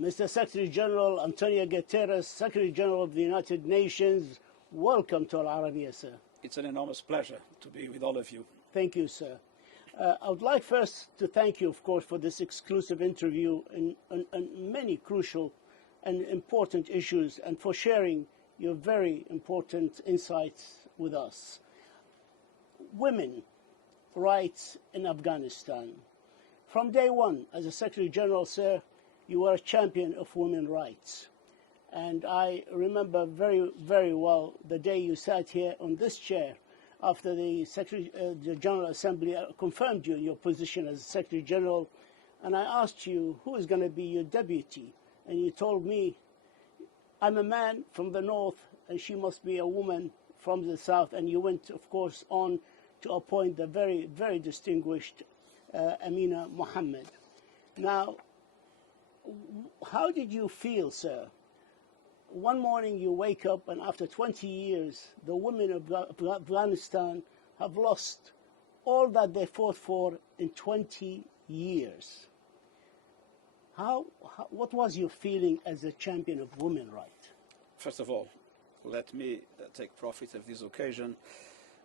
Mr. Secretary General Antonio Guterres, Secretary General of the United Nations, welcome to Al Arabiya, sir. It's an enormous pleasure to be with all of you. Thank you, sir. I would like first to thank you, of course, for this exclusive interview on many crucial and important issues and for sharing your very important insights with us. Women rights in Afghanistan. From day one, as a Secretary General, sir, you were a champion of women's rights. And I remember very, very well the day you sat here on this chair after the General Assembly confirmed you in your position as Secretary General. And I asked you, who is going to be your deputy? And you told me, I'm a man from the north, and she must be a woman from the south. And you went, of course, on to appoint the very, very distinguished Amina Mohammed. Now, how did you feel, sir? One morning you wake up and after 20 years, the women of Afghanistan have lost all that they fought for in 20 years. What was your feeling as a champion of women's rights? First of all, let me take profit of this occasion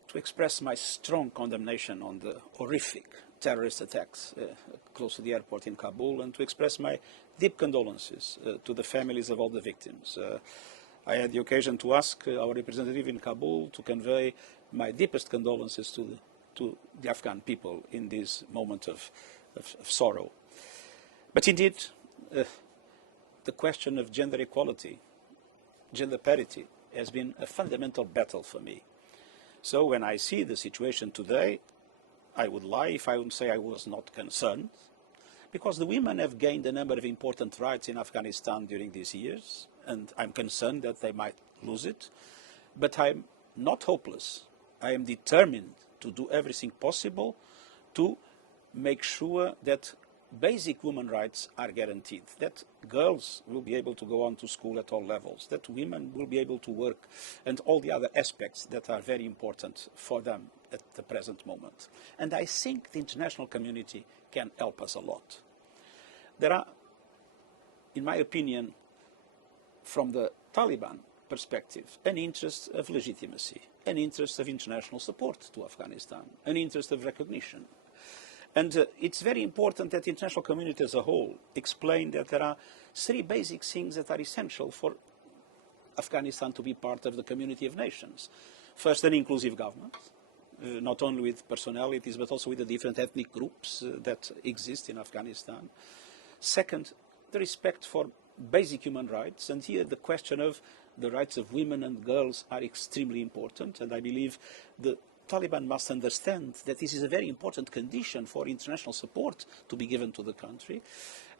to express my strong condemnation on the horrific terrorist attacks close to the airport in Kabul, and to express my deep condolences to the families of all the victims. I had the occasion to ask our representative in Kabul to convey my deepest condolences to the Afghan people in this moment of sorrow. But indeed, the question of gender equality, gender parity, has been a fundamental battle for me. So when I see the situation today, I would lie if I would say I was not concerned, because the women have gained a number of important rights in Afghanistan during these years, and I'm concerned that they might lose it. But I'm not hopeless. I am determined to do everything possible to make sure that basic women rights are guaranteed, that girls will be able to go on to school at all levels, that women will be able to work, and all the other aspects that are very important for them at the present moment. And I think the international community can help us a lot. There are, in my opinion, from the Taliban perspective, an interest of legitimacy, an interest of international support to Afghanistan, an interest of recognition. And it's very important that the international community as a whole explain that there are three basic things that are essential for Afghanistan to be part of the community of nations. First, an inclusive government, not only with personalities, but also with the different ethnic groups that exist in Afghanistan. Second, the respect for basic human rights, and here the question of the rights of women and girls are extremely important, and I believe the Taliban must understand that this is a very important condition for international support to be given to the country.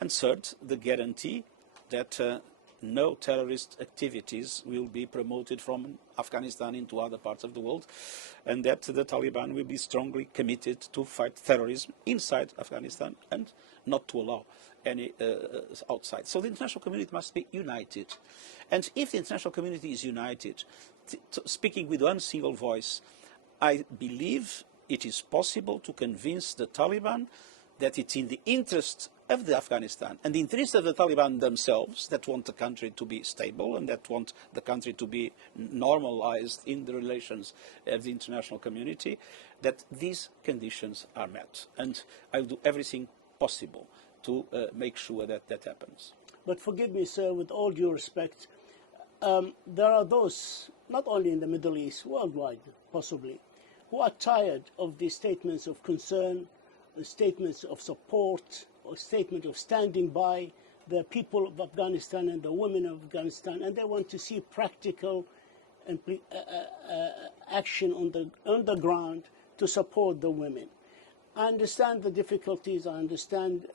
And third, the guarantee that no terrorist activities will be promoted from Afghanistan into other parts of the world, and that the Taliban will be strongly committed to fight terrorism inside Afghanistan and not to allow any outside. So the international community must be united. And if the international community is united, speaking with one single voice, I believe it is possible to convince the Taliban that it's in the interest of the Afghanistan and the interest of the Taliban themselves that want the country to be stable and that want the country to be normalized in the relations of the international community, that these conditions are met. And I'll do everything possible to make sure that that happens. But forgive me, sir, with all due respect, there are those, not only in the Middle East, worldwide possibly, who are tired of the statements of concern, the statements of support, or statement of standing by the people of Afghanistan and the women of Afghanistan, and they want to see practical action on the ground to support the women. I understand the difficulties, I understand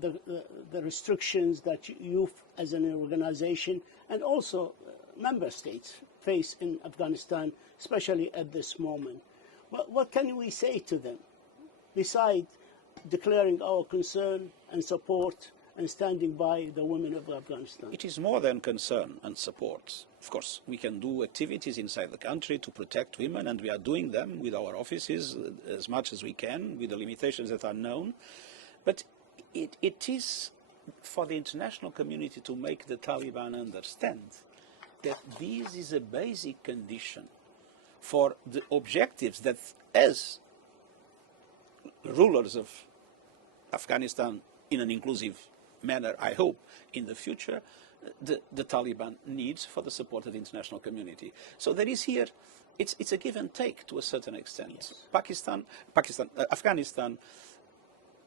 the restrictions that you as an organization and also member states face in Afghanistan, especially at this moment. But what can we say to them besides declaring our concern and support and standing by the women of Afghanistan? It is more than concern and support. Of course, we can do activities inside the country to protect women, and we are doing them with our offices as much as we can, with the limitations that are known. But it is for the international community to make the Taliban understand that this is a basic condition for the objectives that, as rulers of Afghanistan in an inclusive manner, I hope, in the future, the Taliban needs for the support of the international community. So there is here, it's a give and take to a certain extent. Yes. Afghanistan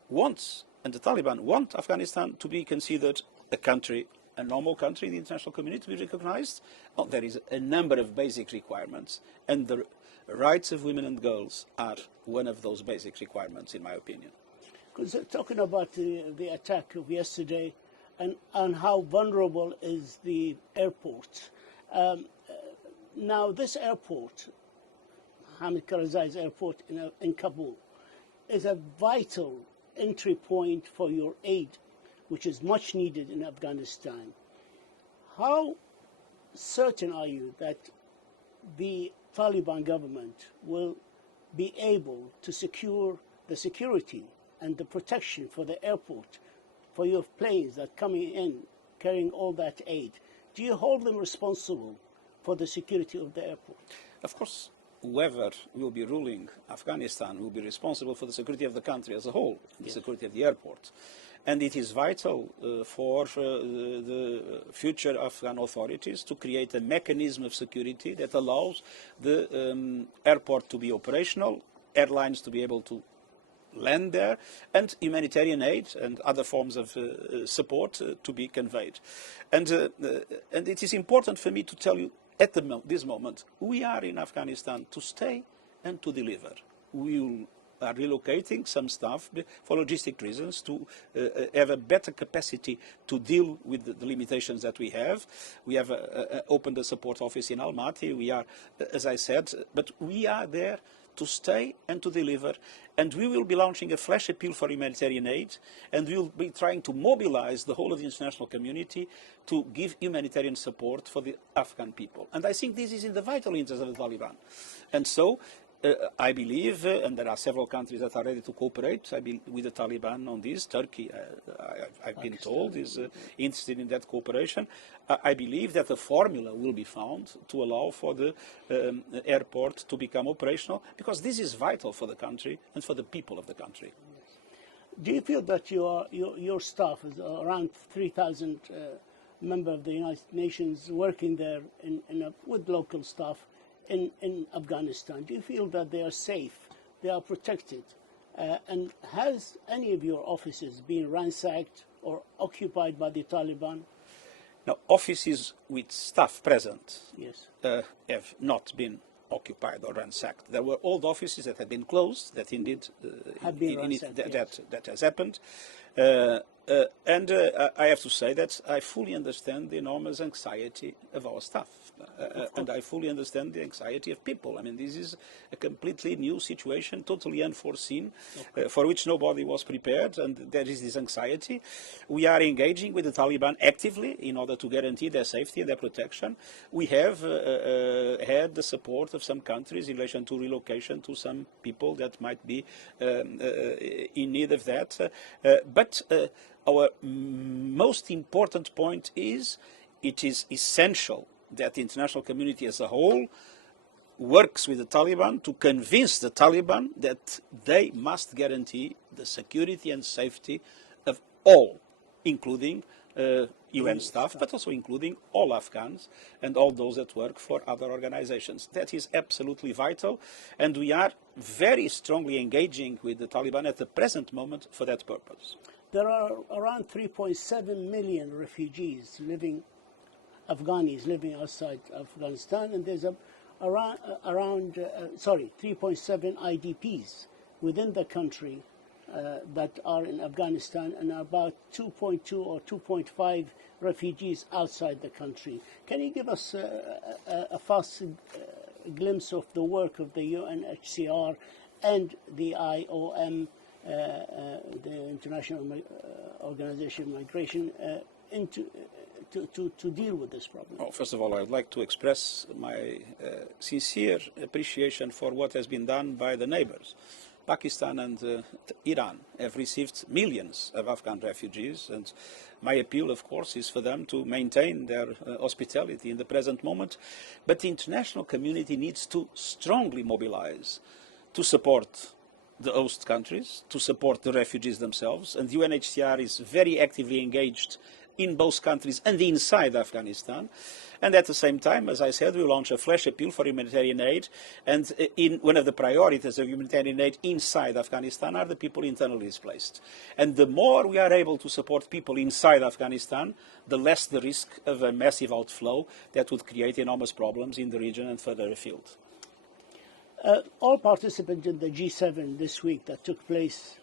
wants, and the Taliban want Afghanistan to be considered a country, a normal country in the international community, to be recognized. Oh, there is a number of basic requirements, and the rights of women and girls are one of those basic requirements, in my opinion. Because talking about the attack of yesterday and how vulnerable is the airport. Now, this airport, Hamid Karzai's airport in Kabul, is a vital entry point for your aid, which is much needed in Afghanistan. How certain are you that the Taliban government will be able to secure the security and the protection for the airport, for your planes that are coming in, carrying all that aid? Do you hold them responsible for the security of the airport? Of course, whoever will be ruling Afghanistan will be responsible for the security of the country as a whole, the security of the airport. And it is vital for the future Afghan authorities to create a mechanism of security that allows the airport to be operational, airlines to be able to land there, and humanitarian aid and other forms of support to be conveyed. And it is important for me to tell you at this moment, we are in Afghanistan to stay and to deliver. We are relocating some staff for logistic reasons to have a better capacity to deal with the limitations that we have. We have opened a support office in Almaty. We are, as I said, but we are there to stay and to deliver. And we will be launching a flash appeal for humanitarian aid, and we will be trying to mobilize the whole of the international community to give humanitarian support for the Afghan people. And I think this is in the vital interest of the Taliban. And so I believe, and there are several countries that are ready to cooperate with the Taliban on this. Turkey, I've been told, is interested in that cooperation. I believe that a formula will be found to allow for the airport to become operational, because this is vital for the country and for the people of the country. Do you feel that your staff is around 3,000 members of the United Nations working there with local staff in Afghanistan? Do you feel that they are safe, they are protected? And has any of your offices been ransacked or occupied by the Taliban? Now, offices with staff present Yes. have not been occupied or ransacked. There were old offices that had been closed, that indeed Have been ransacked, yes. that has happened. And I have to say that I fully understand the enormous anxiety of our staff. And I fully understand the anxiety of people. I mean, this is a completely new situation, totally unforeseen, for which nobody was prepared, and there is this anxiety. We are engaging with the Taliban actively in order to guarantee their safety and their protection. We have had the support of some countries in relation to relocation to some people that might be in need of that. But our most important point is it is essential that the international community as a whole works with the Taliban to convince the Taliban that they must guarantee the security and safety of all, including UN staff, but also including all Afghans and all those that work for other organizations. That is absolutely vital, and we are very strongly engaging with the Taliban at the present moment for that purpose. There are around 3.7 million refugees Afghanis living outside Afghanistan, and there's around 3.7 IDPs within the country that are in Afghanistan, and about 2.2 or 2.5 refugees outside the country. Can you give us a fast glimpse of the work of the UNHCR and the IOM, the International Organization Migration, to deal with this problem? Well, first of all, I would like to express my sincere appreciation for what has been done by the neighbors Pakistan and Iran have received millions of Afghan refugees, and my appeal, of course, is for them to maintain their hospitality in the present moment. But the international community needs to strongly mobilize to support the host countries, to support the refugees themselves, and the UNHCR is very actively engaged in both countries and inside Afghanistan. And at the same time, as I said, we launch a flash appeal for humanitarian aid, and in one of the priorities of humanitarian aid inside Afghanistan are the people internally displaced. And the more we are able to support people inside Afghanistan, the less the risk of a massive outflow that would create enormous problems in the region and further afield. All participants in the G7 this week that took place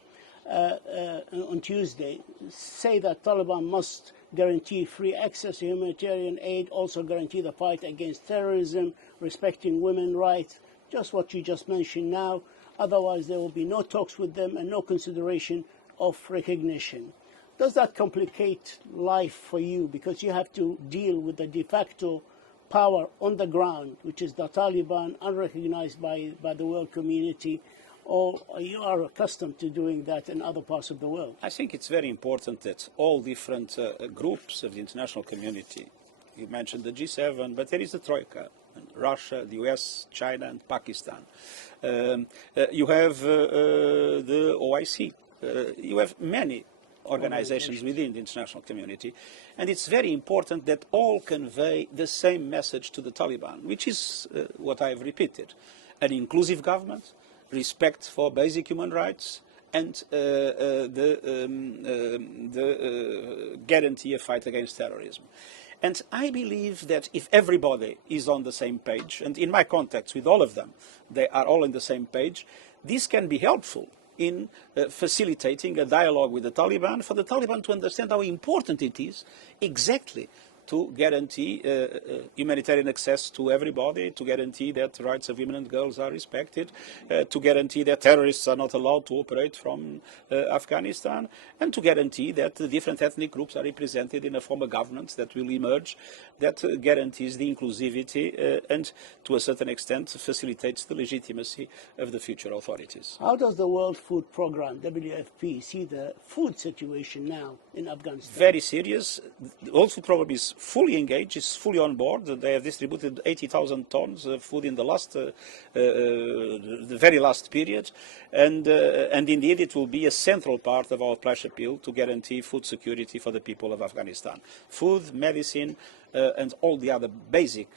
on Tuesday say that Taliban must guarantee free access to humanitarian aid, also guarantee the fight against terrorism, respecting women's rights, just what you just mentioned now. Otherwise, there will be no talks with them and no consideration of recognition. Does that complicate life for you? Because you have to deal with the de facto power on the ground, which is the Taliban, unrecognized by the world community, or you are accustomed to doing that in other parts of the world? I think it's very important that all different groups of the international community, you mentioned the G7, but there is the Troika, Russia, the US, China, and Pakistan. You have the OIC. You have many organizations within the international community, and it's very important that all convey the same message to the Taliban, which is what I have repeated: an inclusive government, respect for basic human rights, and the guarantee of fight against terrorism. And I believe that if everybody is on the same page, and in my contacts with all of them, they are all on the same page, this can be helpful in facilitating a dialogue with the Taliban, for the Taliban to understand how important it is exactly to guarantee humanitarian access to everybody, to guarantee that the rights of women and girls are respected, to guarantee that terrorists are not allowed to operate from Afghanistan, and to guarantee that the different ethnic groups are represented in a form of governance that will emerge, that guarantees the inclusivity and, to a certain extent, facilitates the legitimacy of the future authorities. How does the World Food Programme, WFP, see the food situation now in Afghanistan? Very serious. The World Food Programme is fully engaged, is fully on board. They have distributed 80,000 tons of food in the very last period, and indeed it will be a central part of our flash appeal to guarantee food security for the people of Afghanistan. Food, medicine, and all the other basic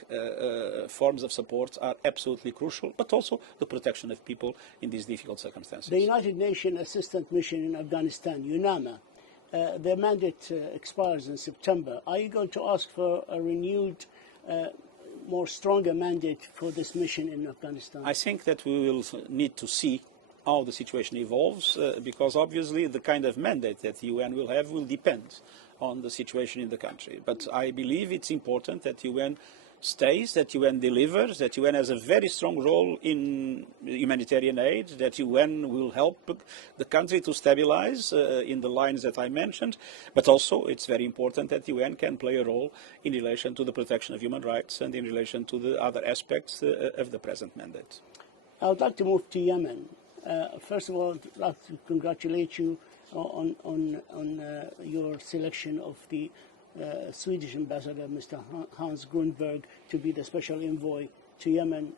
forms of support are absolutely crucial, but also the protection of people in these difficult circumstances. The United Nations Assistant Mission in Afghanistan, UNAMA, their mandate expires in September. Are you going to ask for a renewed, more stronger mandate for this mission in Afghanistan? I think that we will need to see how the situation evolves, because obviously the kind of mandate that the UN will have will depend on the situation in the country. But I believe it's important that the UN stays, that UN delivers, that UN has a very strong role in humanitarian aid, that UN will help the country to stabilize in the lines that I mentioned, but also it's very important that UN can play a role in relation to the protection of human rights and in relation to the other aspects of the present mandate. I would like to move to Yemen. First of all, I'd like to congratulate you on your selection of the Swedish ambassador, Mr. Hans Grundberg, to be the special envoy to Yemen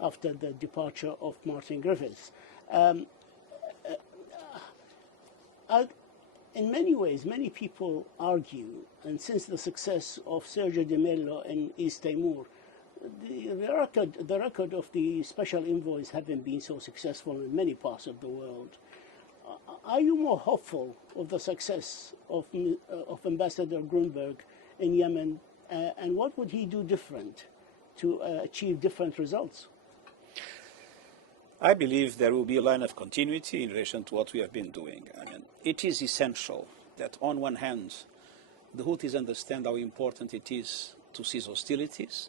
after the departure of Martin Griffiths. In many ways, many people argue, and since the success of Sergio de Mello in East Timor, the record of the special envoys haven't been so successful in many parts of the world. Are you more hopeful of the success of Ambassador Grundberg in Yemen, and what would he do different to achieve different results? I believe there will be a line of continuity in relation to what we have been doing. I mean, it is essential that on one hand, the Houthis understand how important it is to cease hostilities.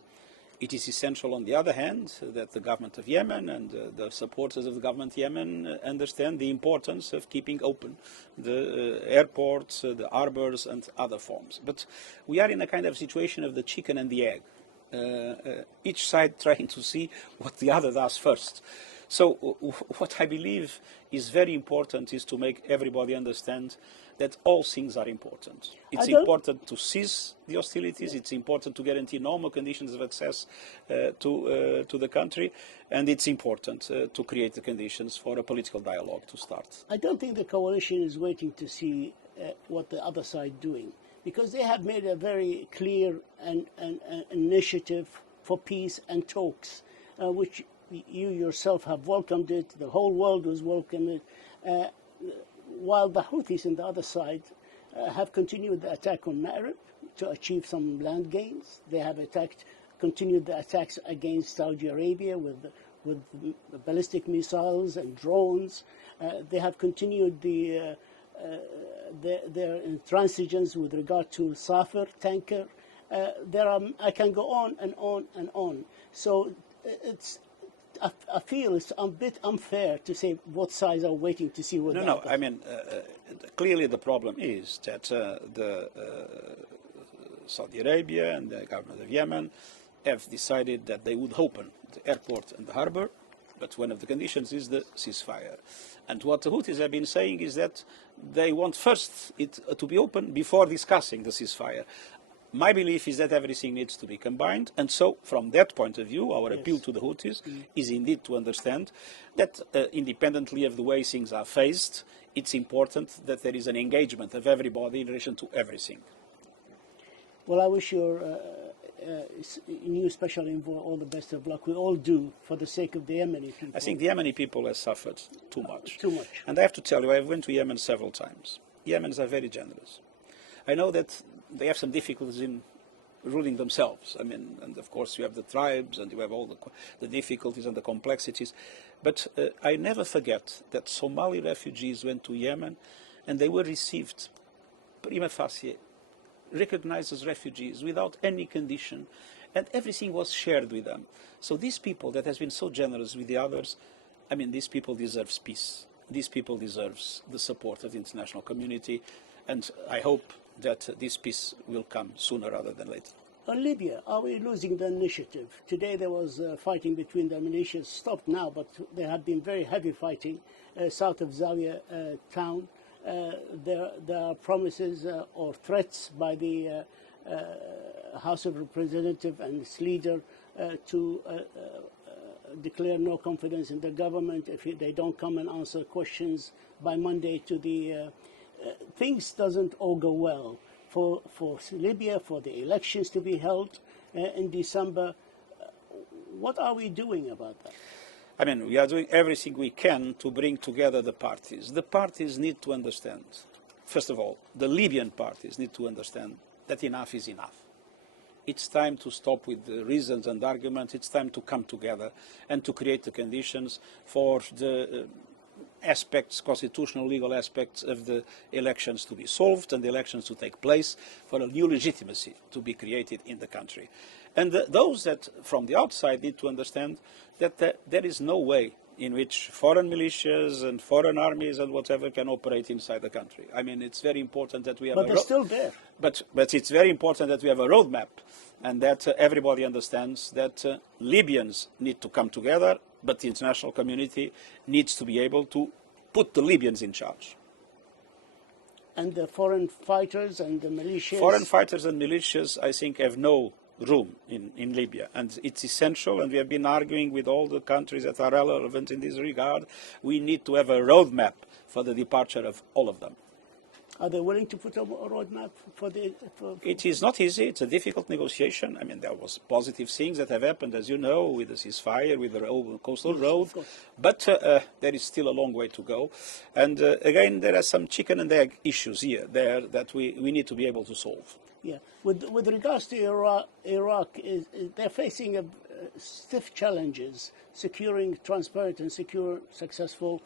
It is essential, on the other hand, that the government of Yemen and the supporters of the government of Yemen understand the importance of keeping open the airports, the harbors, and other forms. But we are in a kind of situation of the chicken and the egg, each side trying to see what the other does first. So what I believe is very important is to make everybody understand that all things are important. It's important to cease the hostilities. It's important to guarantee normal conditions of access to the country, and it's important to create the conditions for a political dialogue to start. I don't think the coalition is waiting to see what the other side doing, because they have made a very clear and initiative for peace and talks, which you yourself have welcomed it. The whole world has welcomed it. While the Houthis on the other side have continued the attack on Ma'rib to achieve some land gains. They have continued the attacks against Saudi Arabia with ballistic missiles and drones. They have continued their intransigence with regard to Safir tanker. I can go on and on and on. So I feel it's a bit unfair to say both sides are waiting to see what. No. I mean, clearly the problem is that Saudi Arabia and the government of Yemen have decided that they would open the airport and the harbor, but one of the conditions is the ceasefire. And what the Houthis have been saying is that they want first it to be open before discussing the ceasefire. My belief is that everything needs to be combined, and so from that point of view, our appeal to the Houthis is indeed to understand that independently of the way things are faced, it's important that there is an engagement of everybody in relation to everything. Well, I wish your new special envoy all the best of luck. We all do, for the sake of the Yemeni people. I think the Yemeni people have suffered too much. Too much. And I have to tell you, I went to Yemen several times. Yemens are very generous. I know that they have some difficulties in ruling themselves. I mean, and of course you have the tribes and you have all the difficulties and the complexities. But I never forget that Somali refugees went to Yemen and they were received prima facie, recognized as refugees without any condition, and everything was shared with them. So these people that has been so generous with the others, I mean, these people deserve peace. These people deserve the support of the international community, and I hope that this peace will come sooner rather than later. On Libya, are we losing the initiative? Today there was fighting between the militias, stopped now, but there had been very heavy fighting south of Zawiya town. There are promises or threats by the House of Representatives and its leader to declare no confidence in the government if they don't come and answer questions by Monday to the... things doesn't all go well for Libya, for the elections to be held in December. What are we doing about that? I mean, we are doing everything we can to bring together the parties. The parties need to understand, first of all, the Libyan parties need to understand that enough is enough. It's time to stop with the reasons and arguments. It's time to come together and to create the conditions for the aspects, constitutional legal aspects of the elections to be solved and the elections to take place, for a new legitimacy to be created in the country. And those that from the outside need to understand that there is no way in which foreign militias and foreign armies and whatever can operate inside the country. I mean, it's very important that we have But they're still there. But it's very important that we have a roadmap and that everybody understands that Libyans need to come together, but the international community needs to be able to put the Libyans in charge. And the foreign fighters and the militias? Foreign fighters and militias, I think, have no room in Libya. And it's essential, and we have been arguing with all the countries that are relevant in this regard. We need to have a roadmap for the departure of all of them. Are they willing to put a roadmap for the... It is not easy. It's a difficult negotiation. I mean, there was positive things that have happened, as you know, with the ceasefire, with the coastal road. But there is still a long way to go. And again, there are some chicken and egg issues there that we need to be able to solve. Yeah. With regards to Iraq, they're facing stiff challenges, securing transparent and secure, successful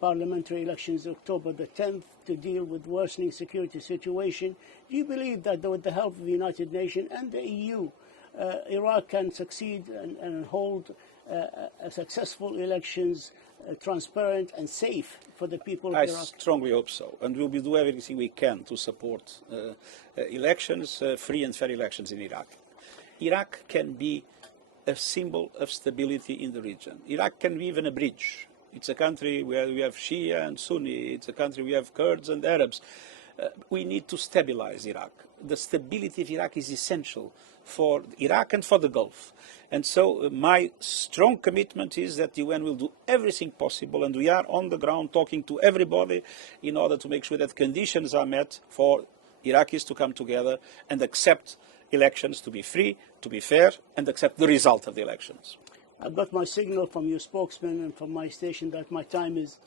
parliamentary elections October the 10th to deal with worsening security situation. Do you believe that with the help of the United Nations and the EU, Iraq can succeed and hold successful elections, transparent and safe for the people of Iraq? I strongly hope so, and we'll do everything we can to support elections, free and fair elections in Iraq. Iraq can be a symbol of stability in the region. Iraq can be even a bridge. It's a country where we have Shia and Sunni. It's a country we have Kurds and Arabs. We need to stabilize Iraq. The stability of Iraq is essential for Iraq and for the Gulf. And so my strong commitment is that the UN will do everything possible, and we are on the ground talking to everybody in order to make sure that conditions are met for Iraqis to come together and accept elections to be free, to be fair, and accept the result of the elections. I got my signal from your spokesman and from my station that my time is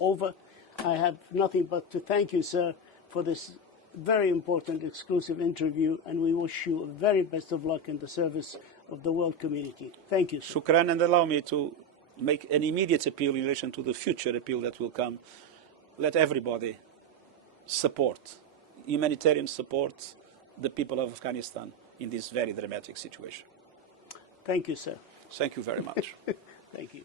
over. I have nothing but to thank you, sir, for this very important exclusive interview, and we wish you the very best of luck in the service of the world community. Thank you, sir. Shukran, and allow me to make an immediate appeal in relation to the future appeal that will come. Let everybody support, humanitarian support, the people of Afghanistan in this very dramatic situation. Thank you, sir. Thank you very much. Thank you.